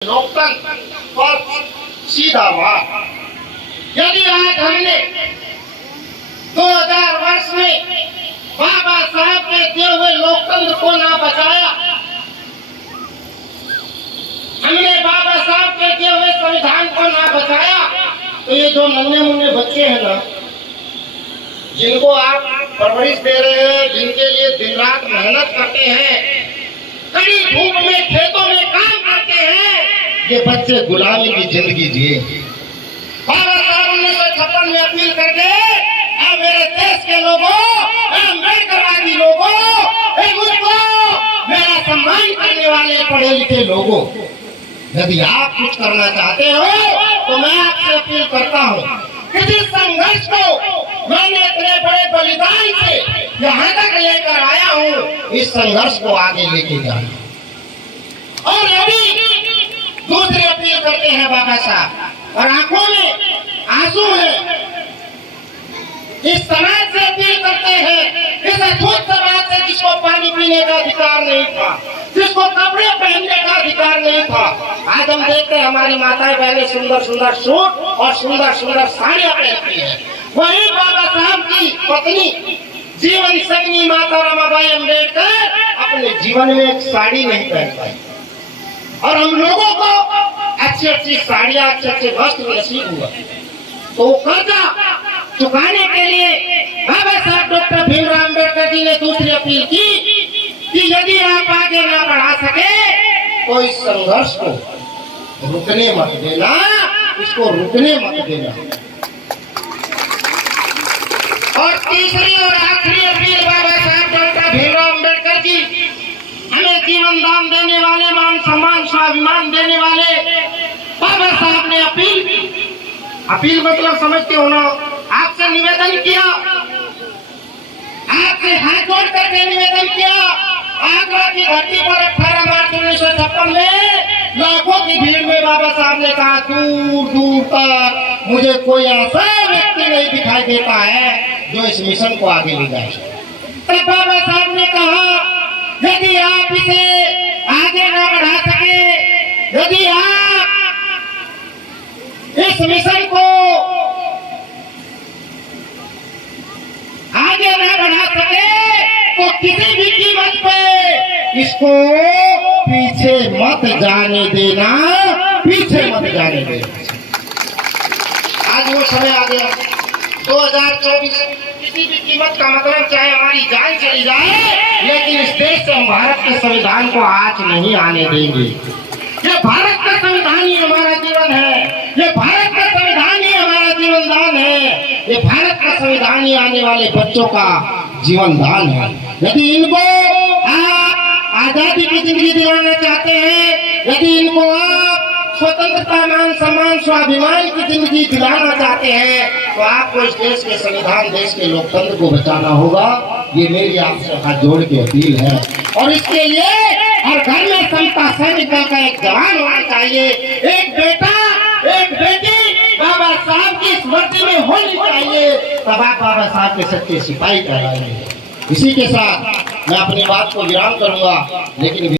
लोकतंत्र और सीधा वाद। यदि आज हमने 2000 वर्ष में बाबा साहब के दिए हुए लोकतंत्र को ना बचाया, हमने बाबा साहब के दिए हुए संविधान को ना बचाया, तो ये जो नन्हे मुन्ने बच्चे हैं ना, जिनको आप परवरिश दे रहे हैं, जिनके लिए दिन रात मेहनत करते हैं, कड़ी धूप में खेतों में काम करते हैं, ये बच्चे गुलामी की जिंदगी जिए। बाबा साहब 1956 में अपील करके मेरे देश के लोगों, अम्बेडकरवादी लोगों, मुझको मेरा सम्मान करने वाले पढ़े लिखे लोगों, यदि आप कुछ करना चाहते हो तो मैं आपसे अपील करता हूँ कि जिस संघर्ष को मैंने इतने बड़े बलिदान से यहाँ तक लेकर आया हूँ, इस संघर्ष को आगे लेके जाना। और अभी दूसरी अपील करते हैं बाबा साहब, और आंखों में आंसू है, इस समाज से अपील करते हैं, इस अछूत समाज से जिसको पानी पीने का अधिकार नहीं था, जिसको कपड़े पहनने का अधिकार नहीं था। आज हम देखते हैं हमारी माताएं बहनें सुंदर सुंदर सूट और सुंदर सुंदर साड़ियां पहनती हैं, वही बाबा साहब की पत्नी जीवन संगनी माता रमाबाई अम्बेडकर अपने जीवन में एक साड़ी नहीं पहन पाई, और हम लोगों को अच्छी अच्छी साड़ियां, अच्छे अच्छे वस्त्र नसीब हुआ। तो कर्जा चुकाने के लिए बाबा साहब डॉक्टर भीमराव अम्बेडकर जी ने दूसरी अपील की कि यदि आप आगे ना बढ़ा सके तो इस संघर्ष को रुकने मत देना, इसको रुकने मत देना। और तीसरी और आखिरी अपील बाबा साहब डॉक्टर भीमराव अम्बेडकर जी हमें जीवन दान देने वाले, मान सम्मान स्वाभिमान देने वाले बाबा साहब ने अपील मतलब समझते हो ना, आपसे निवेदन किया, आपसे हाथ जोड़ करके निवेदन किया। आगरा की धरती पर 18 मार्च 1956 में लाखों की भीड़ में बाबा साहब ने कहा, दूर दूर तक मुझे कोई ऐसा व्यक्ति नहीं दिखाई देता है जो इस मिशन को आगे ले जाए। तब बाबा साहब ने कहा, यदि आप इसे आगे न बढ़ा सके, यदि आप इस मिशन को आगे न बढ़ा सके तो किसी भी कीमत पे इसको पीछे मत जाने देना, पीछे मत जाने देना। आज वो समय आ गया 2024, किसी भी कीमत का मतलब चाहे हमारी जान चली जाए, लेकिन इस देश से हम भारत के संविधान को आज नहीं आने देंगे। ये भारत का संविधान ही हमारा जीवन है, ये भारत का संविधान ही हमारा जीवन दान है, ये भारत का संविधान ही आने वाले बच्चों का जीवन दान है। यदि इनको आप आजादी की जिंदगी दिलाना चाहते हैं, यदि इनको आप स्वतंत्रता, मान सम्मान स्वाभिमान की जिंदगी दिलाना चाहते हैं, तो आपको इस देश के संविधान, देश के लोकतंत्र को बचाना होगा। ये मेरी आपसे हाथ जोड़ के अपील है। और इसके लिए हर घर में समता सैनिक का एक जवान होना चाहिए, एक बेटा एक बेटी बाबा साहब की स्मृति में होनी चाहिए, तब आप बाबा साहब के सच्चे सिपाही कहलाएंगे। इसी के साथ मैं अपनी बात को विराम करूंगा, लेकिन